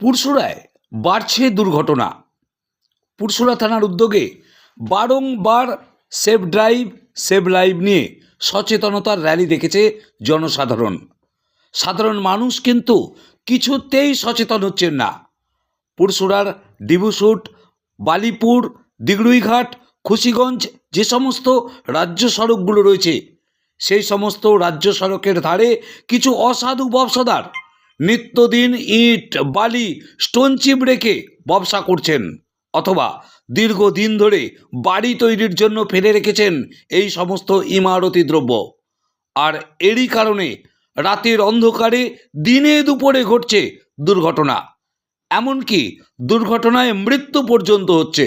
পুরসুরায় বাড়ছে দুর্ঘটনা। পুরসুরা থানার উদ্যোগে বারংবার সেভ ড্রাইভ, সেভ লাইভ নিয়ে সচেতনতার র্যালি দেখেছে জনসাধারণ। সাধারণ মানুষ কিন্তু কিছুতেই সচেতন হচ্ছেন না। পুরসুরার ডিবুসুট, বালিপুর, দিগড়ুইঘাট, খুশিগঞ্জ যে সমস্ত রাজ্য সড়কগুলো রয়েছে, সেই সমস্ত রাজ্য সড়কের ধারে কিছু অসাধু ব্যবসাদার নিত্যদিন ইট, বালি, স্টোন চিপ রেখে ব্যবসা করছেন অথবা দীর্ঘদিন ধরে বাড়ি তৈরির জন্য ফেলে রেখেছেন এই সমস্ত ইমারতি দ্রব্য। আর এরই কারণে রাতের অন্ধকারে দিনে দুপুরে ঘটছে দুর্ঘটনা। এমনকি দুর্ঘটনায় মৃত্যু পর্যন্ত হচ্ছে।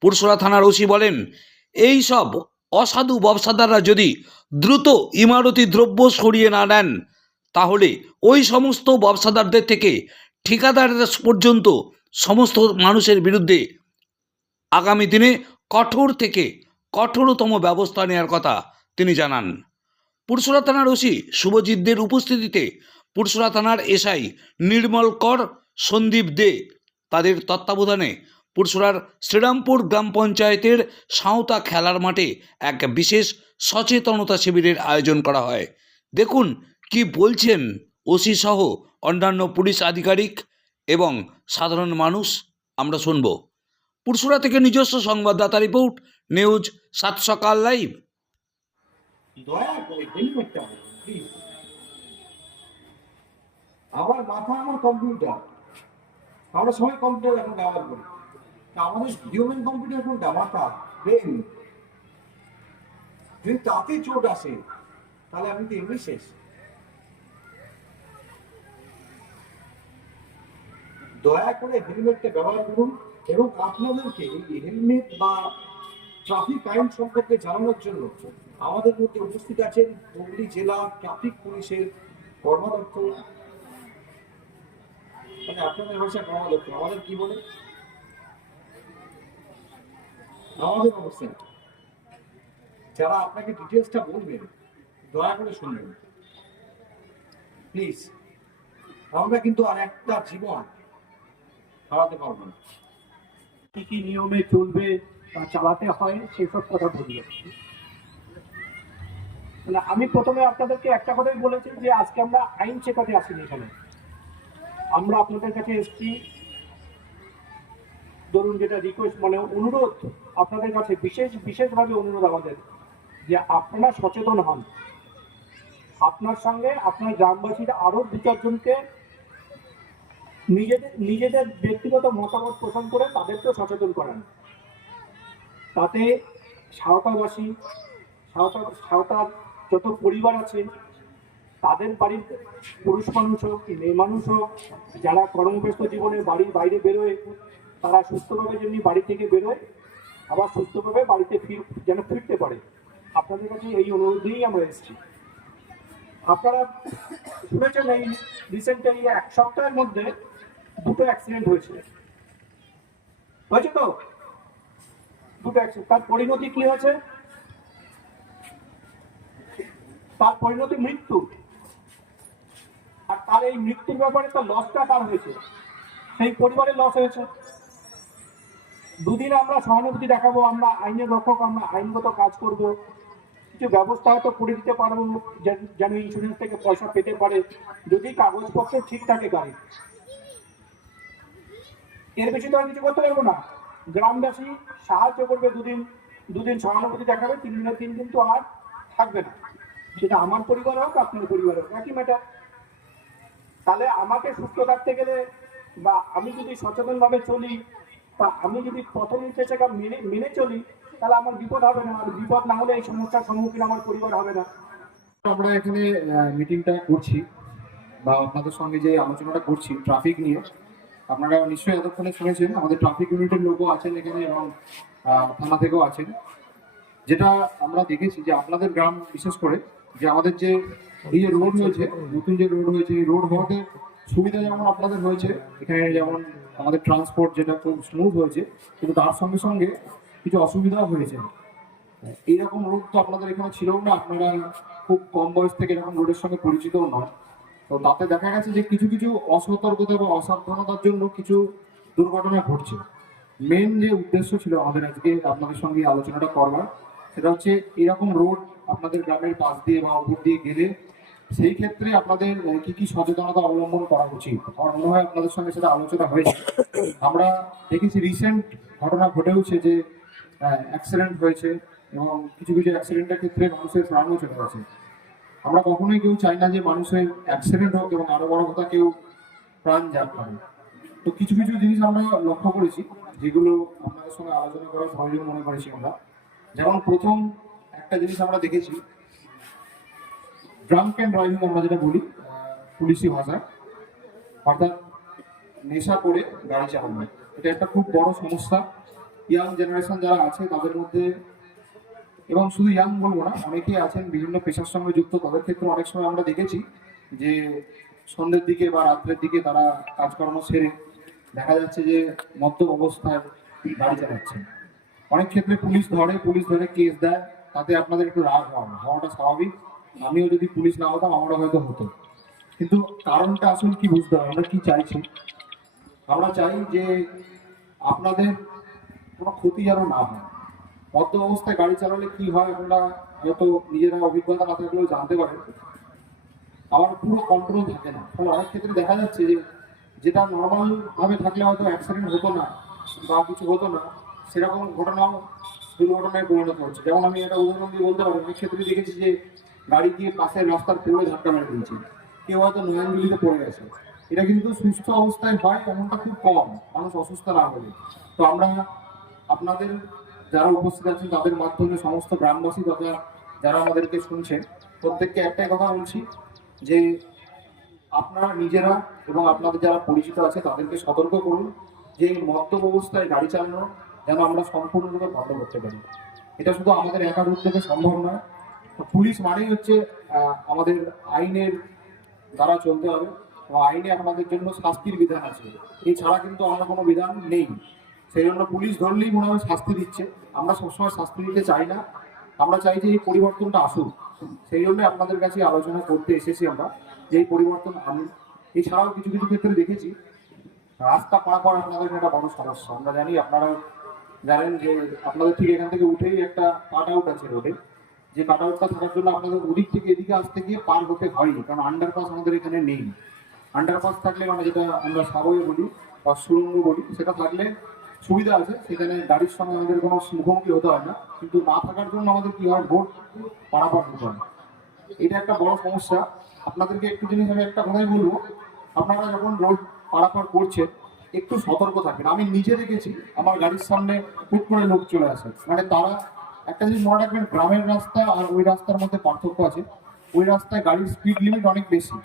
পুরসরা থানার ওসি বলেন, এই সব অসাধু ব্যবসাদাররা যদি দ্রুত ইমারতি দ্রব্য সরিয়ে না নেন তাহলে ওই সমস্ত ব্যবসাদারদের থেকে ঠিকাদার পর্যন্ত সমস্ত মানুষের বিরুদ্ধে আগামী দিনে কঠোর থেকে কঠোরতম ব্যবস্থা নেওয়ার কথা তিনি জানান। পুরসুরা থানার ওসি শুভজিৎদের উপস্থিতিতে পুরসুরা থানার এসআই নির্মল কর, সন্দীপ দে তাদের তত্ত্বাবধানে পুরসুরার শ্রীরামপুর গ্রাম পঞ্চায়েতের সাঁওতা খেলার মাঠে এক বিশেষ সচেতনতা শিবিরের আয়োজন করা হয়। দেখুন কি বলছেন ওসি সহ অন্যান্য পুলিশ আধিকারিক এবং সাধারণ মানুষ? আমরা শুনব। পুরসুরা থেকে নিজস্ব সংবাদদাতা রিপোর্ট, নিউজ সাত সকাল লাইভ। আমার মাথা আমার কম্পিউটার আমরা সবাই কম্পিউটার এখন ব্যবহার করি। আমাদের হিউম্যান কম্পিউটার কোনটা? মাথা ব্রেন যদি তাতে চোট আসে, তাহলে আমি তো এমনি শেষ। দয়া করে হেলমেটটা ব্যবহার করুন এবং আপনাদেরকে হেলমেট বা ট্রাফিক আইন সম্পর্কে জানানোর জন্য আমাদের মধ্যে উপস্থিত আছেন হুগলি জেলা ট্রাফিক পুলিশের কর্মদক্ষ মানে আপনাদের ভাষা কর্মদক্ষ আমাদের কি বলে? আমাদের অবস্থান। যারা আপনাকে ডিটেলসটা বলবেন, দয়া করে শুনবেন। প্লিজ আমরা কিন্তু আর একটা জীবন হারাতে পারব না। কি কি নিয়মে চলবে চালাতে হয় সেসব কথা বলবে মানে আমি প্রথমে আপনাদেরকে একটা কথাই বলেছি যে আজকে আমরা আইন শেখাতে আসিনি এখানে। আমরা আপনাদের কাছে এসেছি। ধরুন যেটা রিকোয়েস্ট মানে অনুরোধ আপনাদের কাছে, বিশেষ, বিশেষভাবে অনুরোধ আমাদের যে আপনারা সচেতন হন। আপনার সঙ্গে আপনার গ্রামবাসীরা আরও দু চারজনকে নিজেদের নিজেদের ব্যক্তিগত মতামত পোষণ করে তাদেরকেও সচেতন করান। তাতে সাঁওতালবাসী সাঁওতা সাঁওতাল যত পরিবার আছে, তাদের বাড়ির পুরুষ মানুষ হোক মেয়ে মানুষ হোক, যারা কর্মব্যস্ত জীবনে বাড়ির বাইরে বেরোয়, তারা সুস্থভাবে যেমনি বাড়ি থেকে বেরোয়, আবার সুস্থভাবে বাড়িতে ফির, যেন ফিরতে পারে। আপনাদের কাছে এই অনুরোধ দিয়েই আমরা এসেছি। আপনারা শুনেছেন এই রিসেন্ট এই এক সপ্তাহের মধ্যে দুটো অ্যাক্সিডেন্ট হয়েছে হয়েছে তো? দুটো তার পরিণতি কি হয়েছে? তার পরিণতি মৃত্যু। আর তার এই মৃত্যুর ব্যাপারে তার লসটা কার হয়েছে? সেই পরিবারের লস হয়েছে। দুদিন আমরা সহানুভূতি দেখাবো, আমরা আইনের রক্ষক, আমরা আইনগত কাজ করব। কিছু ব্যবস্থা হয়তো করে দিতে পারব, যেন ইন্স্যুরেন্স থেকে পয়সা পেতে পারে। যদি কাগজপত্র ঠিক থাকে গাড়ি এর বেশি তো আর কিছু করতে পারব না। গ্রামবাসী সাহায্য করবে দুদিন দুদিন সহানুভূতি দেখাবে, তিন দিনের দিন কিন্তু আর থাকবে না। সেটা আমার পরিবার হোক, আপনার পরিবার হোক, একই ম্যাটার তাহলে আমাকে সুস্থ থাকতে গেলে বা আমি যদি সচেতনভাবে চলি বা আমি যদি প্রথম নির্দেশিকা মেনে মেনে চলি, তাহলে আমার বিপদ হবে না। আর বিপদ না হলে এই সমস্যার সম্মুখীন আমার পরিবার হবে না। আমরা এখানে মিটিংটা করছি বা আপনাদের সঙ্গে যে আলোচনাটা করছি ট্রাফিক নিয়ে আপনারা নিশ্চয়ই এতক্ষণে শুনেছেন, আমাদের ট্রাফিক ইউনিটের লোকও আছেন এখানে এবং থানা থেকেও আছেন। যেটা আমরা দেখেছি যে আপনাদের গ্রাম, বিশেষ করে যে আমাদের যে এই যে রোড হয়েছে নতুন যে রোড হয়েছে এই রোড হওয়াতে সুবিধা যেমন আপনাদের হয়েছে, এখানে যেমন আমাদের ট্রান্সপোর্ট যেটা খুব স্মুথ হয়েছে, কিন্তু তার সঙ্গে সঙ্গে কিছু অসুবিধাও হয়েছে। এইরকম রোড তো আপনাদের এখানে ছিল না, আপনারা খুব কম বয়স থেকে এরকম রোডের সঙ্গে পরিচিতও নয় তো তাতে দেখা গেছে যে কিছু কিছু অসতর্কতা বা অসাবধানতার জন্য কিছু দুর্ঘটনা ঘটছে। মেন যে উদ্দেশ্য ছিল আমাদের আজকে আপনাদের সঙ্গে আলোচনাটা করবার, সেটা হচ্ছে এরকম রোড আপনাদের গ্রামের পাশ দিয়ে বা উপর দিয়ে গেলে সেই ক্ষেত্রে আপনাদের কি কি সচেতনতা অবলম্বন করা উচিত? আমার মনে হয় আপনাদের সঙ্গে সেটা আলোচনা হয়েছে। আমরা দেখেছি রিসেন্ট ঘটনা ঘটেওছে যে অ্যাক্সিডেন্ট হয়েছে এবং কিছু কিছু অ্যাক্সিডেন্টের ক্ষেত্রে মানুষের প্রাণও চলে গেছে। আমরা কখনোই কেউ চাই না যে মানুষের অ্যাক্সিডেন্ট হোক এবং আরও বড় কথা, কেউ প্রাণ যাক তো কিছু কিছু জিনিস আমরা লক্ষ্য করেছি, যেগুলো আপনাদের সঙ্গে আলোচনা করার প্রয়োজন মনে করেছি আমরা। যেমন প্রথম একটা জিনিস আমরা দেখেছি ড্রাঙ্ক অ্যান্ড ড্রাইভিং আমরা যেটা বলি পুলিশি ভাষায় অর্থাৎ নেশা করে গাড়ি চালানো। এটা একটা খুব বড় সমস্যা ইয়াং জেনারেশন যারা আছে, তাদের মধ্যে এবং শুধু ইয়াং বলব না, অনেকেই আছেন বিভিন্ন পেশার সঙ্গে যুক্ত, তাদের ক্ষেত্রে অনেক সময় আমরা দেখেছি যে সন্ধ্যের দিকে বা রাত্রের দিকে তারা কাজকর্ম সেরে দেখা যাচ্ছে যে মদ্য অবস্থায় গাড়ি চালাচ্ছে অনেক ক্ষেত্রে পুলিশ ধরে পুলিশ ধরে কেস দেয়, তাতে আপনাদের একটু রাগ হয়, হওয়াটা স্বাভাবিক। আমিও যদি পুলিশ না হতাম, আমারও হয়তো হতো। কিন্তু কারণটা আসলে কি বুঝতে হবে, আমরা কি চাইছি? আমরা চাই যে আপনাদের কোনো ক্ষতি যেন না হয়। মদ্য অবস্থায় গাড়ি চালালে কি হয় আপনারা হয়তো নিজেরা অভিজ্ঞতা না থাকলেও জানতে পারেন আমার পুরো কন্ট্রোল থাকে না। ফলে অনেক ক্ষেত্রে দেখা যাচ্ছে যে, যেটা নর্মাল ভাবে থাকলে হয়তো অ্যাক্সিডেন্ট হতো না বা কিছু হতো না, সেরকম ঘটনাও দুর্ঘটনায় পরিণত হচ্ছে। যেমন আমি একটা উদাহরণ দিয়ে বলতে পারি, অনেক ক্ষেত্রে দেখেছি যে, গাড়ি গিয়ে পাশের রাস্তার পড়ে ধাক্কা মেরে দিয়েছে। কেউ হয়তো নয়নজুলিতে পড়ে গেছে। এটা কিন্তু সুস্থ অবস্থায় হয় এমনটা খুব কম। মানুষ অসুস্থ না হলে। তো আমরা আপনাদের যারা উপস্থিত আছেন তাদের মাধ্যমে সমস্ত গ্রামবাসী তথা যারা আমাদেরকে শুনছেন প্রত্যেককে একটাই কথা বলছি যে আপনারা নিজেরা এবং আপনাদের যারা পরিচিত আছে তাদেরকে সতর্ক করুন যে মদ্যপ অবস্থায় গাড়ি চালানো যেন আমরা সম্পূর্ণরূপে বন্ধ করতে পারি। এটা শুধু আমাদের একা একার উদ্যোগে সম্ভব নয়। পুলিশ মানেই হচ্ছে আমাদের আইনের দ্বারা চলতে হবে। এবং আইনে আমাদের জন্য শাস্তির বিধান আছে। এছাড়া কিন্তু আমরা কোনো বিধান নেই। সেই জন্য পুলিশ ধরলেই মনে হয় শাস্তি দিচ্ছে। আমরা সবসময় শাস্তি দিতে চাই না। আমরা চাই যে এই পরিবর্তনটা আসুক। সেই জন্য আপনাদের কাছে আলোচনা করতে এসেছি আমরা যে এই পরিবর্তন আনুন এছাড়াও কিছু কিছু ক্ষেত্রে দেখেছি, রাস্তা পারাপার আপনাদের একটা বড় সমস্যা। আমরা জানি, আপনারা জানেন যে আপনাদের ঠিক এখান থেকে উঠেই একটা কাট আউট আছে রোডে। যে কাট আউটটা থাকার জন্য আপনাদের ওদিক থেকে এদিকে আসতে গিয়ে পার হতে হয়নি, কারণ আন্ডারপাস আমাদের এখানে নেই। আন্ডারপাস থাকলে মানে যেটা আমরা সাবয়ে বলি বা সুরঙ্গ বলি, সেটা থাকলে সুবিধা আছে, সেখানে গাড়ির সঙ্গে আমাদের কোনো মুখোমুখি হতে হয় না, কিন্তু না থাকার জন্য আমাদের কি হয়, ভোট পারাপার হতে হয়। এটা একটা বড় সমস্যা। আপনাদেরকে একটু জিনিস আমি একটা কথাই বলব, আপনারা যখন রোড পারাপার করছেন, একটু সতর্ক থাকবেন। আমি নিজে দেখেছি, আমার গাড়ির সামনে হুট করে লোক চলে আসে। মানে তারা, একটা জিনিস মনে রাখবেন, গ্রামের রাস্তা আর ওই রাস্তার মধ্যে পার্থক্য আছে। ওই রাস্তায় গাড়ির স্পিড লিমিট অনেক বেশি।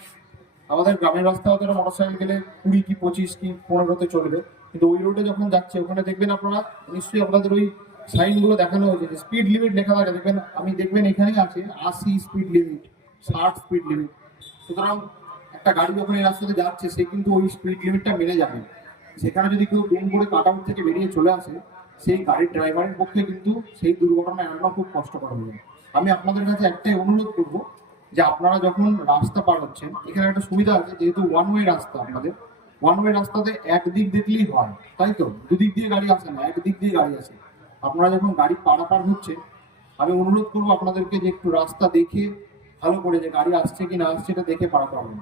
আমাদের গ্রামের রাস্তা হতে মোটর সাইকেল গেলে কুড়ি কি পঁচিশ কি পনেরোতে চলবে। কিন্তু ওই রোডে যখন যাচ্ছে, ওখানে দেখবেন আপনারা নিশ্চয়ই আপনাদের ওই সাইনগুলো দেখানো হয়েছে স্পিড লিমিট লেখা থাকে। দেখবেন, আমি দেখবেন এখানেই আছে আশি স্পিড লিমিট ষাট স্পিড লিমিট সুতরাং একটা গাড়ি যখন এই রাস্তাতে যাচ্ছে, সে কিন্তু ওই স্পিড লিমিটটা মেনে যাবে। সেখানে যদি কেউ দুম করে কাট আউট থেকে বেরিয়ে চলে আসে, সেই গাড়ির ড্রাইভারের পক্ষে কিন্তু সেই দুর্ঘটনা এড়ানো খুব কষ্টকর যায় আমি আপনাদের কাছে একটাই অনুরোধ করব যে আপনারা যখন রাস্তা পার হচ্ছেন, এখানে একটা সুবিধা আছে, যেহেতু ওয়ান ওয়ে রাস্তা আপনাদের ওয়ান ওয়ে রাস্তাতে একদিক দেখলেই হয়, তাই তো? দুদিক দিয়ে গাড়ি আসে না, একদিক দিয়ে গাড়ি আসে। আপনারা যখন গাড়ি পারাপার হচ্ছে, আমি অনুরোধ করব আপনাদেরকে যে একটু রাস্তা দেখে ভালো করে যে গাড়ি আসছে কি না আসছে, এটা দেখে পারাতে হবে